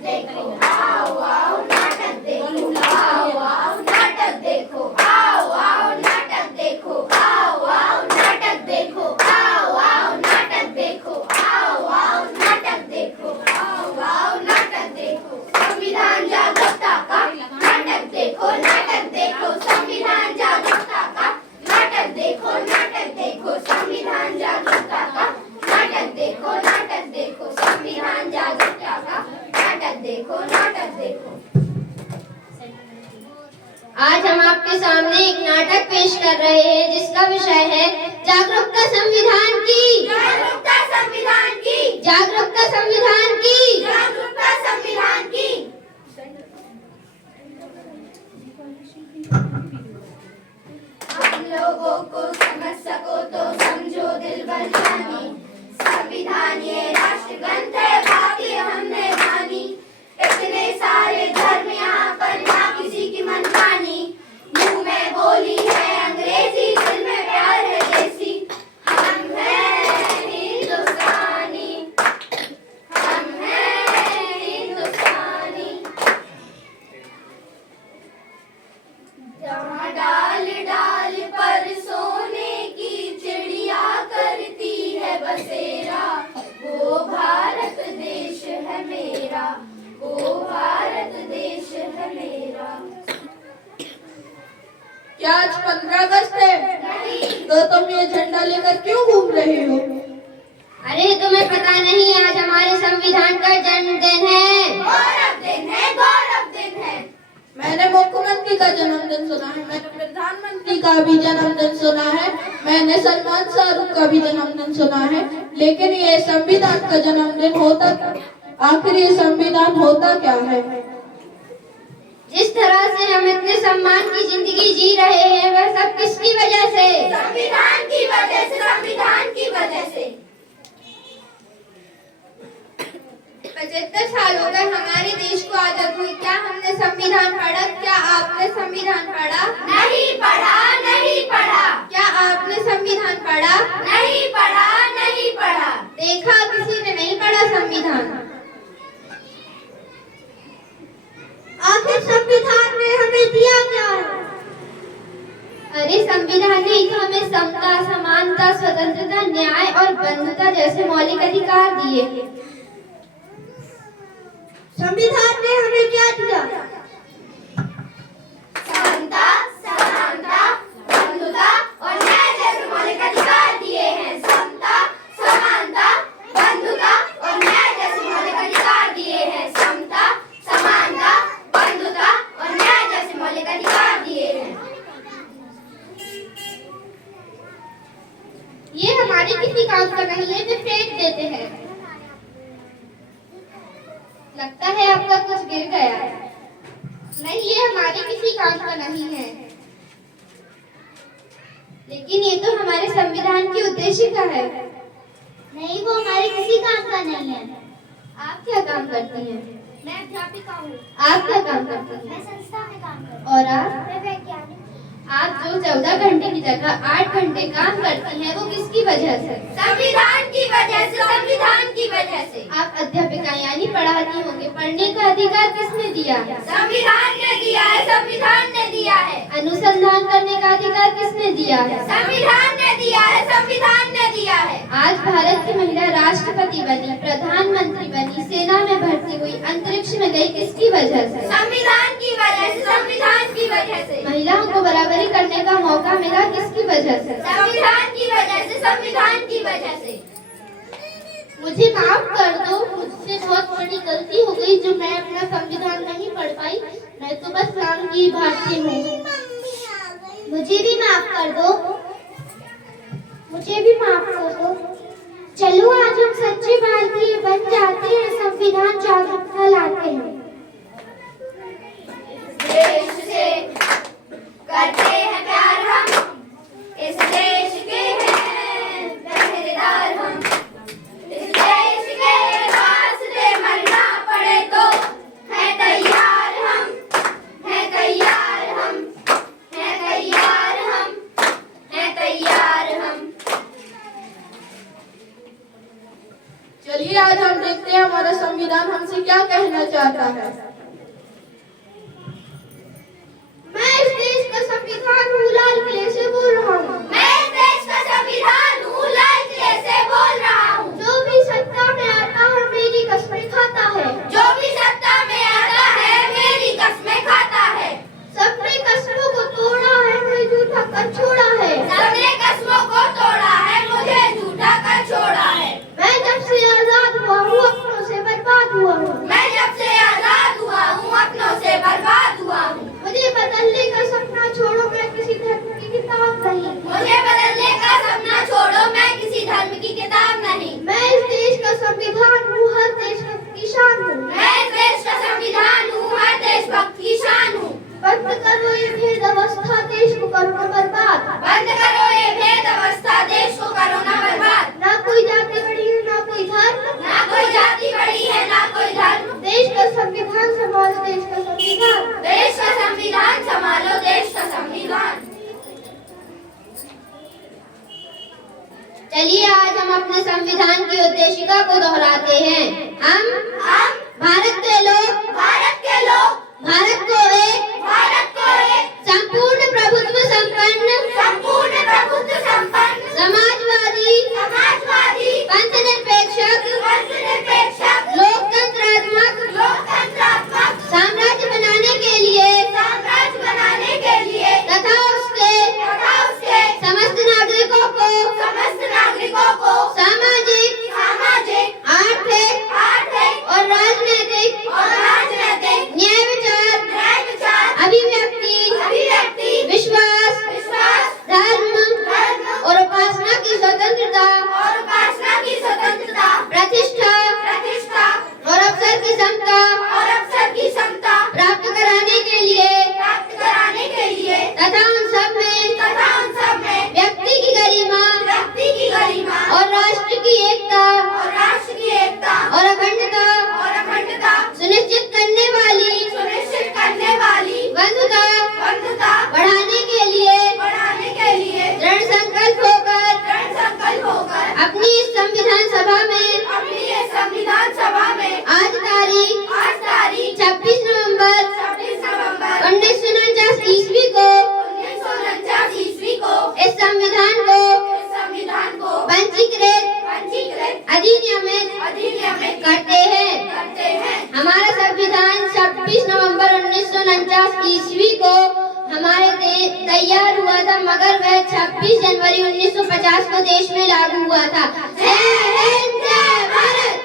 देखो, आओ आओ नाटक देखो, आओ आओ नाटक देखो, आओ आओ नाटक देखो, आओ आओ नाटक देखो, आओ आओ नाटक देखो, आओ आओ नाटक देखो, आओ आओ नाटक देखो, संविधान जागरूकता का नाटक देखो, संविधान जागरूकता का नाटक देखो, संविधान जागरूकता का नाटक देखो, संविधान जागरूकता का नाटक देखो। आज हम आपके सामने एक नाटक पेश कर रहे हैं जिसका विषय है जागरूकता संविधान की, जागरूकता संविधान की, जागरूकता संविधान की, जागरूकता संविधान की। हम लोगों को समझ सको तो समझो दिल भर जानी, संविधान ये राष्ट्र ग्रंथ है, बाकी हमने मानी। इतने सारे धर्म यहाँ पर ना किसी की मनमानी, मुंह में बोली है अंग्रेजी, दिल में प्यार है देसी। हम हैं हिंदुस्तानी, हम हैं हिंदुस्तानी। जहाँ डाल डाल पर सोने की चिड़िया करती है बसेरा, वो भारत देश है मेरा, वो भारत देश है मेरा। क्या आज 15 अगस्त है? नहीं। तो तुम ये झंडा लेकर क्यों घूम रहे हो? अरे तुम्हें पता नहीं आज हमारे संविधान का जन्मदिन है। गौरव दिन है, गौरव दिन है। मैंने मुख्यमंत्री का जन्मदिन सुना है, मैंने प्रधानमंत्री का भी जन्मदिन सुना है, मैंने सलमान शाहरुख का भी जन्मदिन सुना है, लेकिन ये संविधान का जन्मदिन होता, आखिर ये संविधान होता क्या है? जिस तरह से हम इतने सम्मान की जिंदगी जी रहे हैं वह सब किसकी वजह से? संविधान की वजह से, संविधान की वजह से। 75 साल हो गए हमारे देश को आजाद हुए, क्या हमने संविधान पढ़ा? क्या आपने संविधान पढ़ा? नहीं पढ़ा, नहीं पढ़ा। क्या आपने संविधान पढ़ा? नहीं पढ़ा, नहीं पढ़ा। देखा किसी ने नहीं पढ़ा संविधान। आखिर संविधान ने हमें दिया क्या है? अरे संविधान ने तो हमें समता, समानता, स्वतंत्रता, न्याय और बंधुता जैसे मौलिक अधिकार दिए। संविधान ने हमें क्या दिया? समता, समानता, बंधुता और न्याय जैसे मौलिक अधिकार दिए हैं। समता, समानता, बंधुता और न्याय जैसे मौलिक अधिकार दिए हैं। समता, समानता, बंधुता और न्याय जैसे मौलिक अधिकार दिए हैं। ये हमारे किसी काम का नहीं है जो फेंक देते हैं। लगता है आपका कुछ गिर गया है। नहीं, ये हमारे किसी काम का नहीं है, लेकिन ये तो हमारे संविधान की उद्देश्य का है। नहीं, वो हमारे किसी काम का नहीं है। आप क्या काम करती हैं? मैं अध्यापिका हूँ। आप क्या काम करती हैं? मैं संस्था में काम करती हूँ। और आप? मैं वैज्ञानिक। आप जो 14 घंटे की जगह 8 घंटे काम करती हैं वो किसकी वजह से? संविधान की वजह से, संविधान की वजह से। आप अध्यापिका यानी पढ़ाती होंगे, पढ़ने का अधिकार किसने दिया है? संविधान ने दिया है, संविधान ने दिया है। अनुसंधान करने का अधिकार किसने दिया है? संविधान ने दिया है, संविधान ने दिया है। आज भारत की महिला राष्ट्रपति बनी, प्रधानमंत्री बनी, सेना में भर्ती हुई, अंतरिक्ष में गई, किसकी वजह से? संविधान की वजह से, संविधान की वजह से। महिलाओं को बराबरी करने का मौका मिला, किसकी वजह से? संविधान की वजह से, संविधान की वजह से। मुझे माफ कर दो, मुझसे बहुत बड़ी गलती हो गई जो मैं अपना संविधान नहीं पढ़ पाई। मैं तो बस नाम की भारतीय हूँ। मुझे भी माफ कर दो, मुझे भी माफ कर दो। चलो आज हम सच्चे भारतीय बन जाते हैं, संविधान जागरूकता लाते हैं। देश से करते हैं प्यार हम, इस देश के हैं पहरेदार हम। इस देश के वास्ते मरना पड़े तो है तैयार हम, है तैयार हम, है तैयार हम, है तैयार हम। चलिए आज हम देखते हैं हमारा संविधान हमसे क्या कहना चाहता है। जाता है। मैं इस देश का संविधान हूँ, लाल किले से बोल रहा हूँ। मैं इस देश का संविधान हूँ, लाल किले से बोल रहा हूँ। जो भी सत्ता में आता है मेरी कसमें खाता है। जो भी सत्ता में आता है मेरी कसमें खाता है। सबने कसमों को तोड़ा है, मुझे झूठा कर छोड़ा है। सबने कसमों को तोड़ा है, मुझे झूठा कर छोड़ा है। मैं जब से आजाद हुआ हूँ अपनों से बर्बाद हुआ हूँ। मैं जब से आजाद हुआ हूँ अपनों से बर्बाद हुआ हूँ। मुझे बदलने का सपना छोड़ो, मैं किसी धर्म की किताब नहीं। मुझे बदलने का सपना छोड़ो, मैं किसी धर्म की किताब नहीं। मैं इस देश का संविधान हूँ, हर देशभक्त की शान हूँ। मैं इस देश का संविधान हूँ, हर देशभक्त की शान हूँ। बंद करो ये भेद अवस्था, देश को करो न बर्बाद। बंद करो ये भेद अवस्था, देश को करो न बर्बाद। ना कोई जाति बड़ी है ना कोई धर्म, ना कोई जाति बड़ी है ना कोई धर्म। देश का संविधान संभालो, देश का संविधान। देश का संविधान संभालो, देश का संविधान। चलिए आज हम अपने संविधान की उद्देशिका को दोहराते हैं। हम भारत के लोग, भारत के लोग, भारत को एक संपूर्ण प्रभुत्व संपन्न, संपूर्ण प्रभुत्व संपन्न, समाजवादी, पंथनिरपेक्षक, लोकतंत्रात्मक साम्राज्य बनाने के लिए तथा उसके समस्त नागरिकों को सामाजिक, आर्थिक और राजनीतिक न्याय विचार, अभिव्यक्ति, विश्वास, धर्म और उपासना की स्वतंत्रता, प्रतिष्ठा और अवसर की समता प्राप्त कराने के लिए तथा उन सब में व्यक्ति की गरिमा और राष्ट्र की एकता और अखंडता सुनिश्चित करने वाली बंधुता बढ़ाने के लिए दृढ़ संकल्प होकर अपनी इस संविधान सभा में आज तारीख 26 नवंबर 1949 ईस्वी को इस संविधान को पंजीकृत अधिनियमित करते हैं। हमारा संविधान 26 नवंबर 1949 ईस्वी को हमारे तैयार हुआ था, मगर वह 26 जनवरी 1950 को देश में लागू हुआ था। जय हिंद, जय भारत।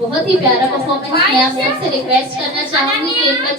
बहुत ही प्यारा परफॉर्मेंस। मैं आप सबसे रिक्वेस्ट करना चाहूंगी कि